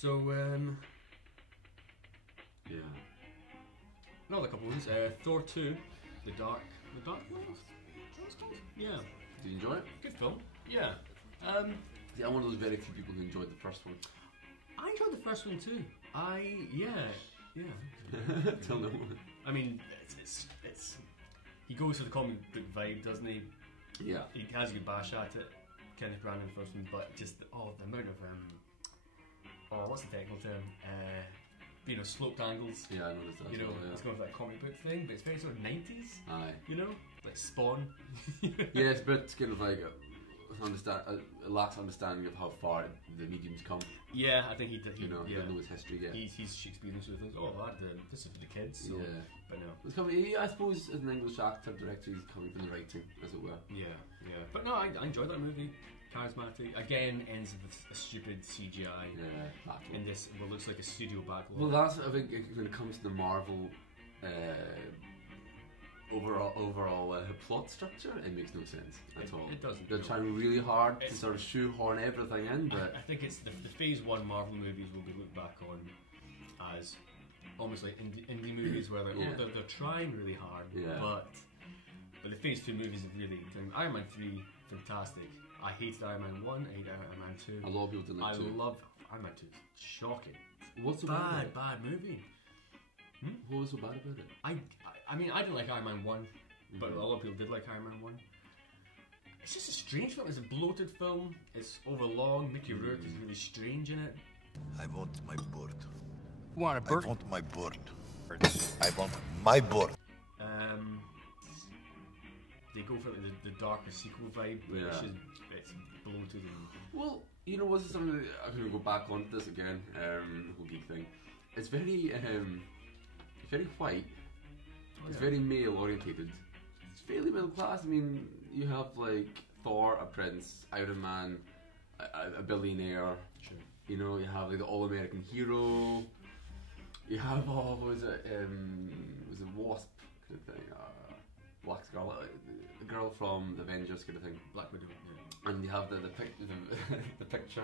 So, Yeah. another couple ones. Thor 2, The Dark World? Yeah. Did you enjoy it? Good film. Yeah. Yeah, I'm one of those very few people who enjoyed the first one. I enjoyed the first one too. Yeah. Tell no one. I mean, it's he goes for the comic book vibe, doesn't he? Yeah. He has a good bash at it. Kenneth Branagh in the first one, but just the amount of what's the technical term? Sloped angles. Yeah, I noticed that. It's going for that comic book thing, but it's very sort of 90s. Aye. Like Spawn. Yeah, it's a bit kind of like a lax understanding of how far the medium's come. Yeah, I think he did. Doesn't know his history yet. He's Shakespearean sort of things. Oh, this is for the kids. So, yeah. But no. It's coming, I suppose as an English actor, director, he's coming from the writing, as it were. Yeah. But no, I enjoyed that movie. Charismatic. Again, ends with a stupid CGI. Yeah, in this, what looks like a studio backlog. Well, that's, I think, when it comes to the Marvel overall plot structure, it makes no sense at all. It doesn't. They're trying really hard to sort of shoehorn everything in, but I think it's the Phase 1 Marvel movies will be looked back on as almost like indie movies where they're trying really hard, but the Phase 2 movies have really. Iron Man 3, fantastic. I hated Iron Man 1, I hated Iron Man 2. A lot of people didn't like 2. I love Iron Man 2. It's shocking. What's so bad movie? What was so bad about it? I mean, I didn't like Iron Man 1, but a lot of people did like Iron Man 1. It's just a strange film. It's a bloated film. It's overlong. Mickey Rourke is really strange in it. I want my bird. Want a bird? I want my bird. I want my bird. They go for the darker sequel vibe, but it's bloated and... Well, was it something that I'm going to go back onto this again, the whole geek thing. It's very white. It's very male orientated. It's fairly middle class. I mean, you have like Thor, a prince, Iron Man, a billionaire. Sure. You have like the all-American hero. You have was it Wasp kind of thing, Black Scarlet, the girl from the Avengers kind of thing, Black Widow. Yeah. And you have the picture.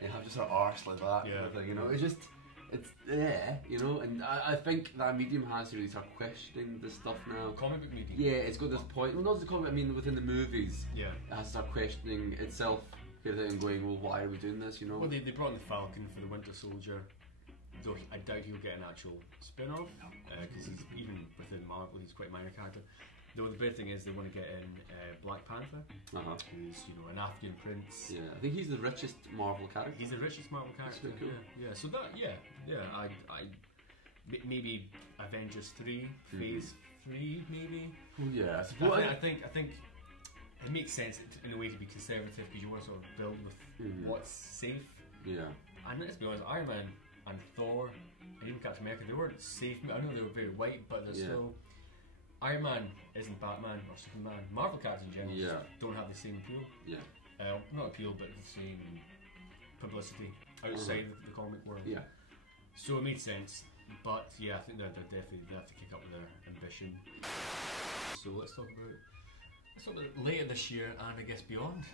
And you have just her arse like that. Yeah. Kind of thing, It's just. It's there, and I think that medium has to really start questioning this stuff now. Comic book medium? Yeah, it's got this point. Well, not just the comic, I mean within the movies. Yeah. It has to start questioning itself and going, well, why are we doing this, Well, they brought in the Falcon for the Winter Soldier, though I doubt he'll get an actual spin-off, because he's, even within Marvel, he's quite a minor character. Though the big thing is they want to get in Black Panther, who's an Afghan prince. Yeah, I think he's the richest Marvel character. He's the richest Marvel character. That's cool. Yeah. So that, I maybe Avengers 3, Phase 3, maybe. Well, yeah. I think it makes sense in a way to be conservative because you want to sort of build with what's safe. Yeah. And let's be honest, Iron Man and Thor and even Captain America, they weren't safe. I know they were very white, but they're still. Iron Man isn't Batman or Superman. Marvel characters in general don't have the same appeal. Yeah. Not appeal, but the same publicity outside the comic world. Yeah. So it made sense. But yeah, I think they definitely have to kick up with their ambition. So let's talk about later this year and I guess beyond.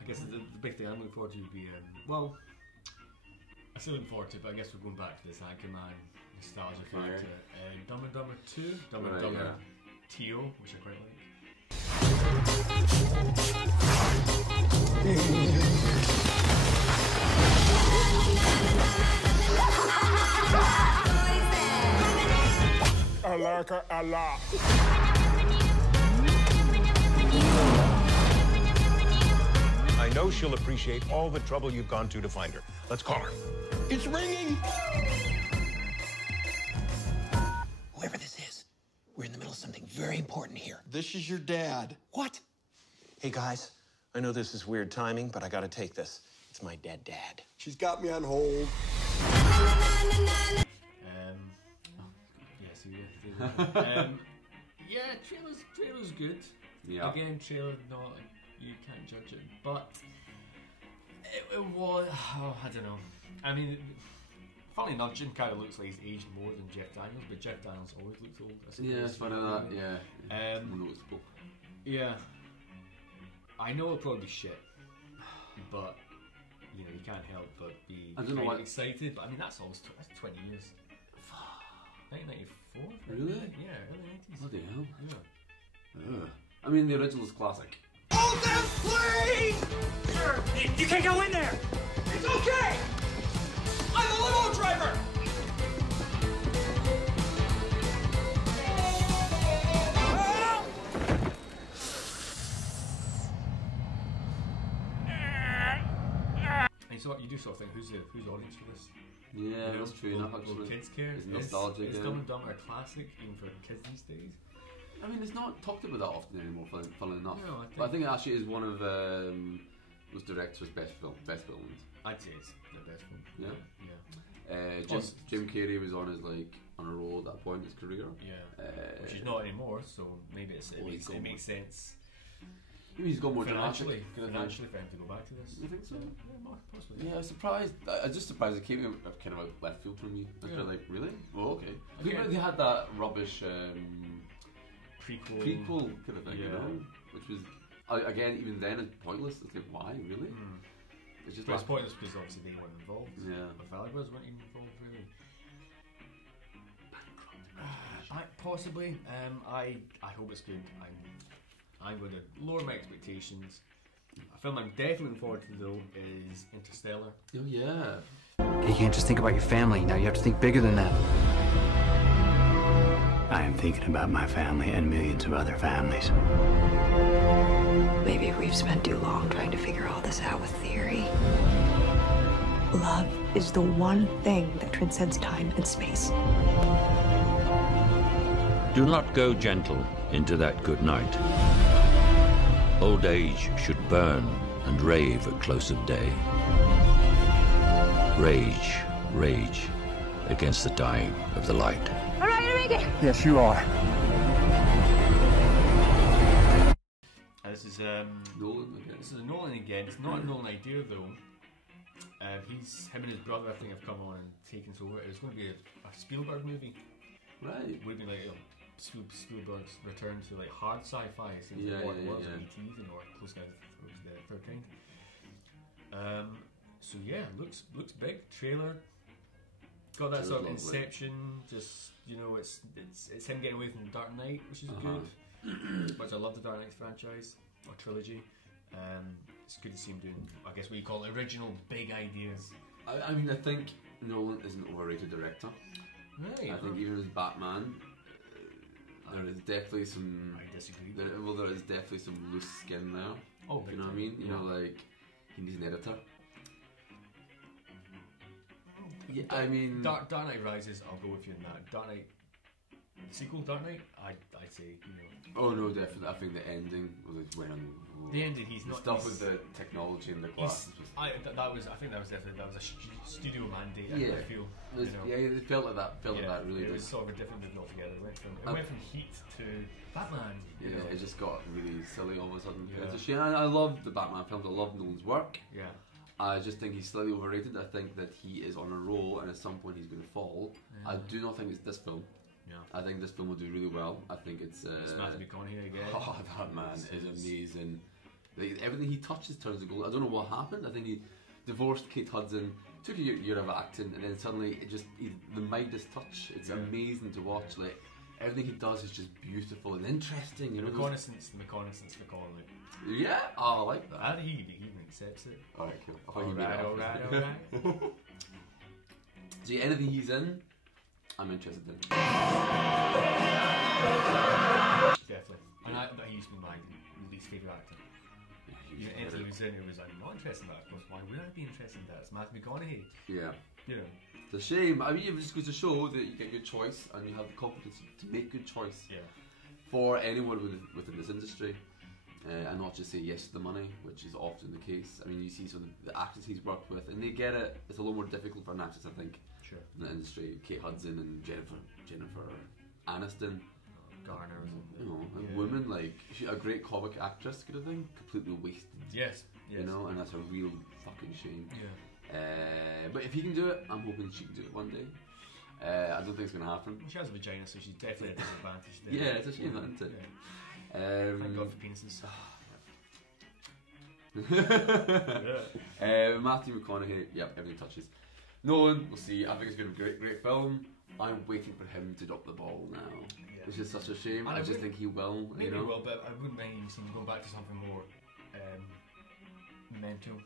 I guess the big thing I'm looking forward to would be I'm still looking forward to it, but I guess we're going back to this Anchorman nostalgia factor. Dumb and Dumber 2, Dumb and Dumber T.O., which I quite like. I like her a lot. I know she'll appreciate all the trouble you've gone to find her. Let's call her. It's ringing. Whoever this is, we're in the middle of something very important here. This is your dad. What? Hey, guys. I know this is weird timing, but I gotta take this. It's my dad. She's got me on hold. Yeah, trailer's good. Yeah. Again, trailer not, you can't judge it, but it was, I don't know. I mean, funny enough, Jim Carrey looks like he's aged more than Jeff Daniels, but Jeff Daniels always looks old. Yeah, it's funny that, yeah. It's more noticeable. Yeah. I know it'll probably be shit, but you know, you can't help but be I don't know kind why. of excited. But I mean, that's almost that's 20 years. 1994. Really? Yeah, early 90s. Bloody hell. Yeah. Ugh. I mean, the original's classic. Hold them, please! Sir, you can't go in there! It's okay! I'm a limo driver! And so you do sort of think, who's the audience for this? Yeah, You know, that's true enough, actually. Will kids care? It's nostalgic, Is yeah. Dumb and Dumber a classic even for kids these days? I mean, it's not talked about that often anymore, funnily enough. No, But I think it actually is one of those directors' best villains. I'd say it's the best one. Yeah? Yeah. Jim Carrey was on a roll at that point in his career. Yeah. Which he's not anymore, so maybe it makes sense. Maybe he's got more dramatic. Financially for him to go back to this. You think so? Yeah, possibly. Yeah, I was surprised. I was just surprised it came kind of a left field from me. I was like, really? Oh, okay. I think they had that rubbish prequel kind of thing, you know, which was again even then it's pointless. It's like, why really? It's just it's pointless because obviously they weren't involved. Yeah, the Falibers weren't even involved really. Possibly. I hope it's good. I'm going to lower my expectations. A film I'm definitely looking forward to though is Interstellar. Oh yeah. You can't just think about your family. Now you have to think bigger than that. I am thinking about my family and millions of other families. Maybe we've spent too long trying to figure all this out with theory. Love is the one thing that transcends time and space. Do not go gentle into that good night. Old age should burn and rave at close of day. Rage, rage against the dying of the light. I'm not gonna make it! Yes, you are. This is Nolan again. This is a Nolan again. It's not a Nolan idea though. Him and his brother I think have come on and taken over. It's going to be a Spielberg movie. Right. Would be like Spielberg's return to like hard sci-fi, since what it was in ET, you know, or Close Guys of the Third Kind. So yeah, looks big. Trailer got that sort of Inception. Just you know, it's him getting away from the Dark Knight, which is good. Which I love the Dark Knight franchise or trilogy. It's good to see him doing, I guess, what you call original big ideas. I mean, I think Nolan is an overrated director. Right. I think even as Batman, there is definitely some. I disagree. There is definitely some loose skin there. Oh, you know what I mean? You know, like he needs an editor. Yeah, I mean, Dark Knight Rises. I'll go with you on that. Dark Knight. The sequel, Dark Knight. I'd say, you know. Oh no, definitely. I think the ending was when the ending. He's the not stuff with the technology and the glass. I think that was definitely a studio mandate. Yeah, I feel. It felt like that. Felt like that really. It was sort of a different movie altogether. It went from Heat to Batman. Yeah, it just got really silly all of a sudden. Yeah. It's a shame. I love the Batman films. I love Nolan's work. Yeah. I just think he's slightly overrated. I think that he is on a roll, and at some point he's going to fall. Yeah. I do not think it's this film. Yeah. I think this film will do really well. I think it's Matthew McConaughey again. Oh, that man is amazing. Like, everything he touches turns to gold. I don't know what happened. I think he divorced Kate Hudson, took a year of acting, and then suddenly the Midas touch. It's amazing to watch. Like everything he does is just beautiful and interesting. You know, reconnaissance, they call it. Yeah, oh, I like that. And he even accepts it. Alright, cool. Alright. So yeah, anything he's in, I'm interested in. Definitely. And he used to be my least favourite actor. Anything he was in, it was like, I'm not interested in that. Of course, why would I be interested in that? It's Matthew McConaughey. Yeah. You know. It's a shame. I mean, it just goes to show that you get good choice and you have the confidence to make good choice. Yeah. For anyone within this industry. And not just say yes to the money, which is often the case. I mean, you see some of the actors he's worked with, and they get it. It's a little more difficult for an actress, I think, in the industry. Kate Hudson and Jennifer Aniston, Garner, and women like a great comic actress kind of thing, completely wasted. Yes. You know, and that's a real fucking shame. Yeah. But if he can do it, I'm hoping she can do it one day. I don't think it's going to happen. She has a vagina, so she's definitely a disadvantage there. Yeah, it's a shame, isn't it? Thank God for penises. Matthew McConaughey, yep, everything touches. Nolan, we'll see. I think it's going to be a great film. I'm waiting for him to drop the ball now. Yeah. Which is such a shame. I just think he will. Maybe he will, but I wouldn't mind seeing him go back to something more mental.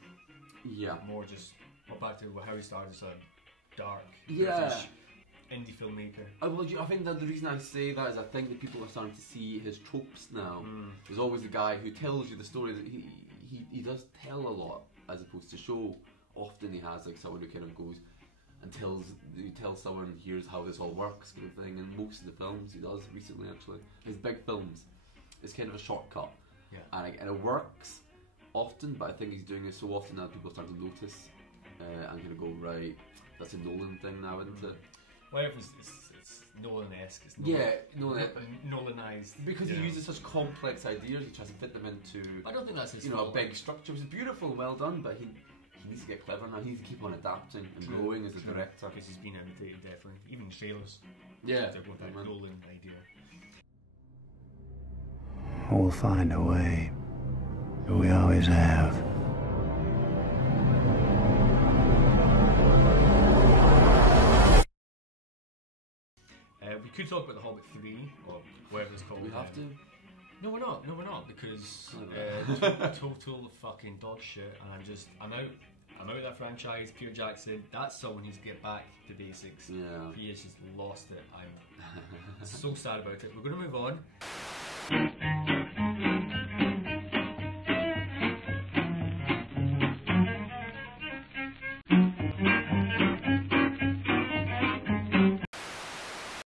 Yeah. More just back to how he started as a dark British indie filmmaker. I think that the reason I say that is I think that people are starting to see his tropes now. There's always the guy who tells you the story that he does tell a lot as opposed to show. Often he has like someone who kind of goes and tells someone, here's how this all works kind of thing. And most of the films he does recently, actually, his big films, it's kind of a shortcut. Yeah. And it works often, but I think he's doing it so often that people start to notice and kind of go, right, that's a Nolan thing now, isn't it? Well, it's Nolan-esque. It's Nolanized. Because he uses such complex ideas, he tries to fit them into. I don't think that's his a big structure, which is beautiful and well done, but he needs to get clever now. He needs to keep on adapting and growing as a director. Because he's been imitated, definitely. Even trailers. Yeah. They're going that Nolan idea. We'll find a way. We always have. We could talk about The Hobbit 3, or whatever it's called. We have to? No, we're not, because total fucking dog shit, and I'm out of that franchise. Peter Jackson, that's someone who needs to get back to basics. Yeah. He has just lost it. I'm so sad about it. We're going to move on.